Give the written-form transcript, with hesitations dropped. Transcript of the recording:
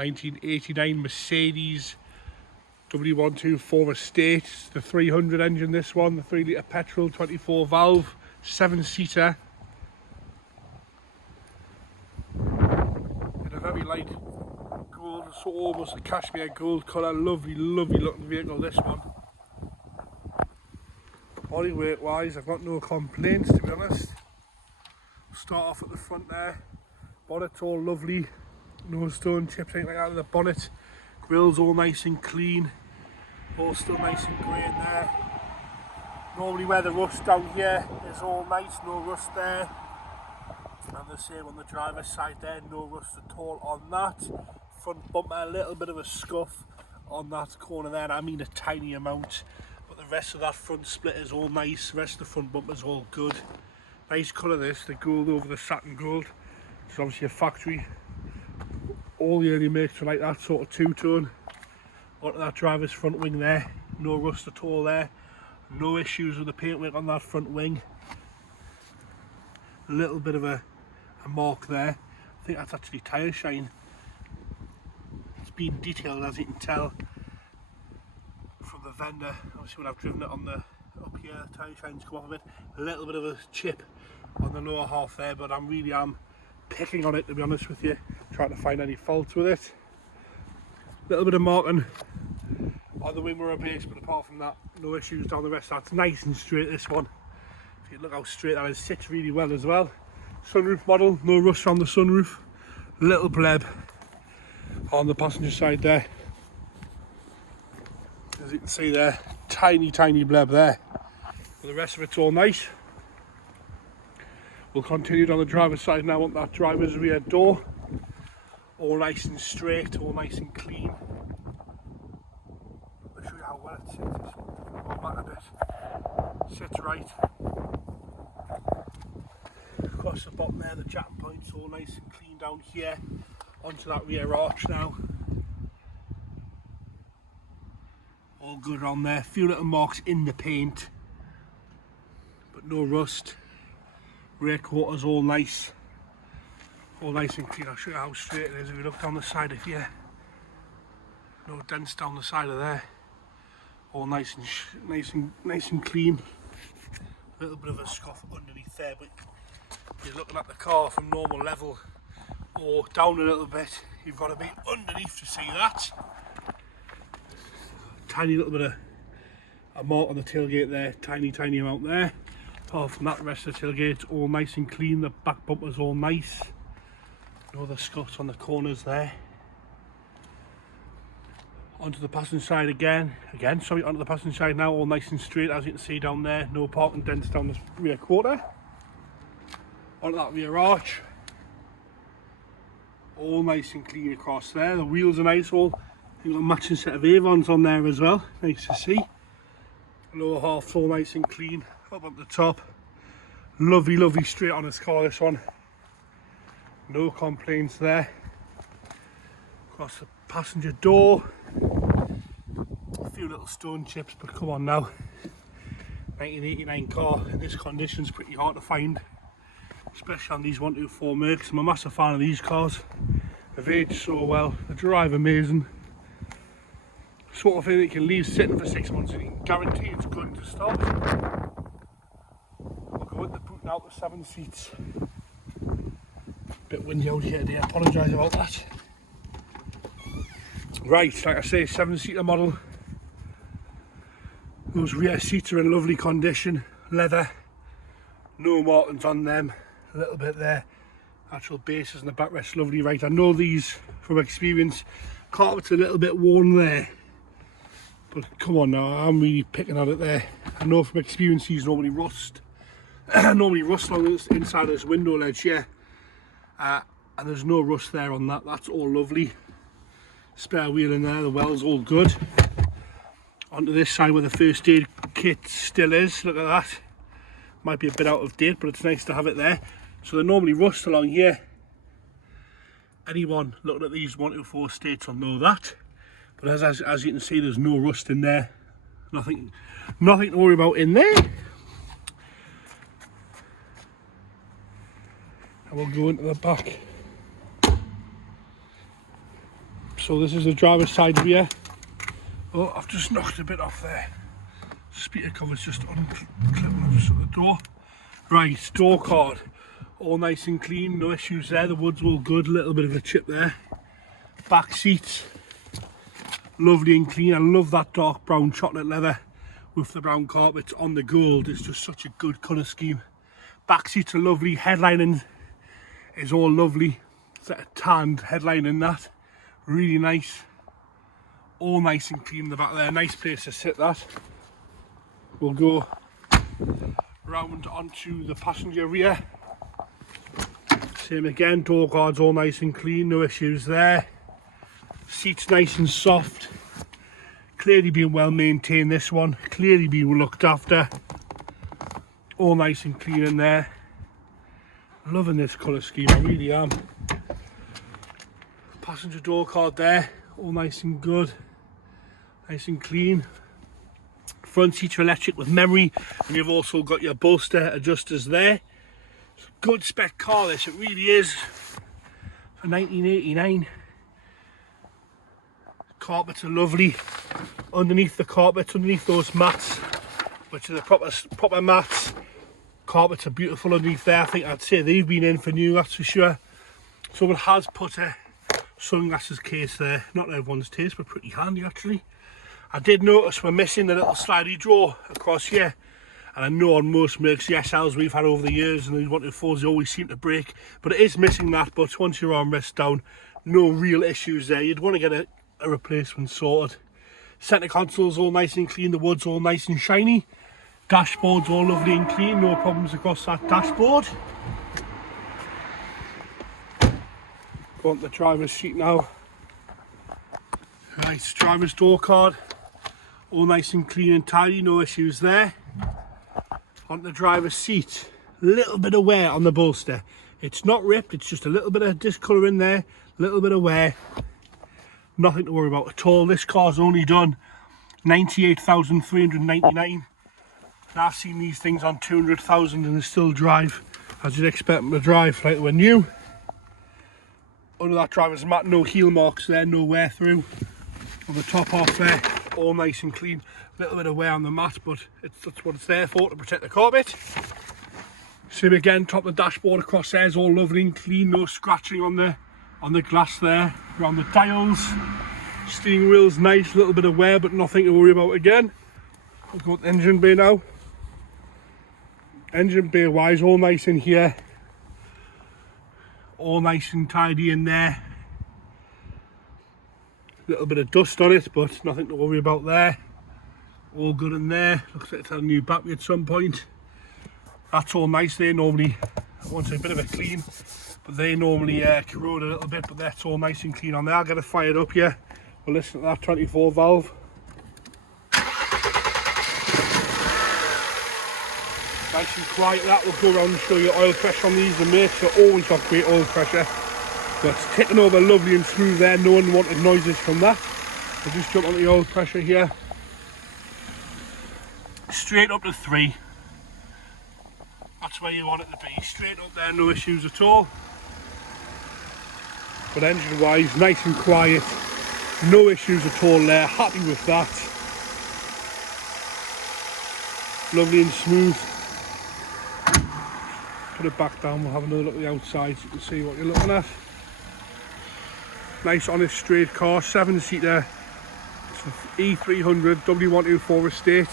1989 Mercedes W124 Estate. It's the 300 engine, this one, the 3 litre petrol, 24 valve, 7-seater. In a very light gold, so almost a cashmere gold colour. Lovely, lovely looking vehicle, this one. Bodywork wise, I've got no complaints, to be honest. Start off at the front there. Bonnet's all lovely, no stone chips, anything like that in the bonnet. Grill's all nice and clean, all still nice and grey in there. Normally where the rust down here is all nice, no rust there. And the same on the driver's side there, no rust at all on that. Front bumper, a little bit of a scuff on that corner there, I mean a tiny amount. But the rest of that front split is all nice, the rest of the front bumper is all good. Nice colour this, the gold over the satin gold. It's obviously a factory. All the early makes were like that sort of two-tone. Onto that driver's front wing there, no rust at all there. No issues with the paintwork on that front wing. A little bit of a mark there. I think that's actually tyre shine. It's been detailed, as you can tell from the vendor. Obviously when I've driven it on the up here, the tyre shine's come off a bit. A little bit of a chip on the lower half there, but I really am picking on it, to be honest with you, trying to find any faults with it. A little bit of marking on the wing mirror base, but apart from that, no issues down the rest. That's nice and straight, this one. If you look how straight that is, sits really well as well. Sunroof model, no rust on the sunroof. Little bleb on the passenger side there. As you can see there, tiny bleb there. But the rest of it's all nice. We'll continue down the driver's side now on that driver's rear door. All nice and straight, all nice and clean. I'll show you how well it sits. Go back a bit. Sits right. Across the bottom there, the jacking points all nice and clean down here. Onto that rear arch now. All good on there. A few little marks in the paint, but no rust. Rear quarters all nice and clean. I'll show you how straight it is if you look down the side of here. No dents down the side of there. All nice and clean. A little bit of a scuff underneath there, but if you're looking at the car from normal level or down a little bit, you've got to be underneath to see that. Tiny little bit of a mark on the tailgate there, tiny amount there. Apart from that, the rest of the tailgate's all nice and clean. The back bumper's all nice. No other scuffs on the corners there. Onto the passenger side onto the passenger side now, all nice and straight, as you can see down there. No parking dents down the rear quarter. Onto that rear arch. All nice and clean across there. The wheels are nice, all. You've got a matching set of Avons on there as well. Nice to see. Lower half's all nice and clean. Up the top, lovely straight on this car, this one. No complaints there. Across the passenger door, a few little stone chips, but come on now, 1989 car in this condition is pretty hard to find, especially on these 124 Mercs. I'm a massive fan of these cars. They've aged so well, they drive amazing. Sort of thing that you can leave sitting for 6 months and you can guarantee it's going to stop. With the boot out the 7 seats. Bit windy out here today, I apologise about that. Right, like I say, 7-seater model. Those rear seats are in lovely condition, leather, no markings on them, a little bit there. Actual bases and the backrest lovely. Right, I know these from experience, carpet's a little bit worn there, but come on now, I'm really picking at it there. I know from experience these normally rust. Normally rust on the inside of this window ledge here, and there's no rust there on that. That's all lovely. Spare wheel in there, the well's all good. Onto this side where the first aid kit still is, look at that. Might be a bit out of date, but it's nice to have it there. So they normally rust along here. Anyone looking at these 124 Estates will know that. But as you can see, there's no rust in there. Nothing to worry about in there. And we'll go into the back. So this is the driver's side rear. Oh, I've just knocked a bit off there. Speaker cover's just unclipping just at the door. Right, door card. All nice and clean, no issues there. The wood's all good, a little bit of a chip there. Back seats, lovely and clean. I love that dark brown chocolate leather with the brown carpet on the gold. It's just such a good colour scheme. Back seats are lovely, headlining is all lovely. It's a tanned headline in that, really nice. All nice and clean in the back there, nice place to sit that. We'll go round onto the passenger rear. Same again, door guards all nice and clean, no issues there. Seats nice and soft. Clearly being well maintained, this one. Clearly being looked after. All nice and clean in there. Loving this colour scheme, I really am. Passenger door card there, all nice and good. Nice and clean. Front seats are electric with memory, and you've also got your bolster adjusters there. It's a good spec car, this, it really is. For 1989. Carpets are lovely. Underneath the carpets, underneath those mats, which are the proper mats, carpets are beautiful underneath there. I think I'd say they've been in for new, that's for sure. Someone has put a sunglasses case there, not everyone's taste, but pretty handy actually. I did notice we're missing the little slidey drawer across here, and I know on most makes the SLs we've had over the years and these 124s, they always seem to break, but it is missing that. But once your armrest down, no real issues there. You'd want to get a replacement sorted. Centre console's all nice and clean, the wood's all nice and shiny. Dashboard's all lovely and clean, no problems across that dashboard. Go on to the driver's seat now. Right, driver's door card. All nice and clean and tidy, no issues there. On the driver's seat, a little bit of wear on the bolster. It's not ripped, it's just a little bit of discolour in there, a little bit of wear. Nothing to worry about at all. This car's only done 98,399. And I've seen these things on 200,000 and they still drive as you'd expect them to drive, like when new. Under that driver's mat, no heel marks there, no wear through. On the top half there, all nice and clean. A little bit of wear on the mat, but that's what it's there for, to protect the carpet. Same again, top of the dashboard across there is all lovely and clean, no scratching on the glass there. Around the dials, steering wheel's nice, a little bit of wear, but nothing to worry about again. We'll go to the engine bay now. Engine bay wise, all nice in here. All nice and tidy in there. A little bit of dust on it, but nothing to worry about there. All good in there. Looks like it's had a new battery at some point. That's all nice there. Normally, I want a bit of a clean, but they normally corrode a little bit, but that's all nice and clean on there. I'll get it fired up here. We'll listen to that 24 valve. Nice and quiet. That will go around and show you oil pressure on these. The mates are always got great oil pressure, but it's ticking over lovely and smooth there. No unwanted noises from that. We'll just jump on the oil pressure here. Straight up to 3. That's where you want it to be. Straight up there, no issues at all. But engine wise, nice and quiet. No issues at all there. Happy with that. Lovely and smooth. Put it back down, we'll have another look at the outside so you can see what you're looking at. Nice honest straight car, 7-seater. It's an E300 W124 estate.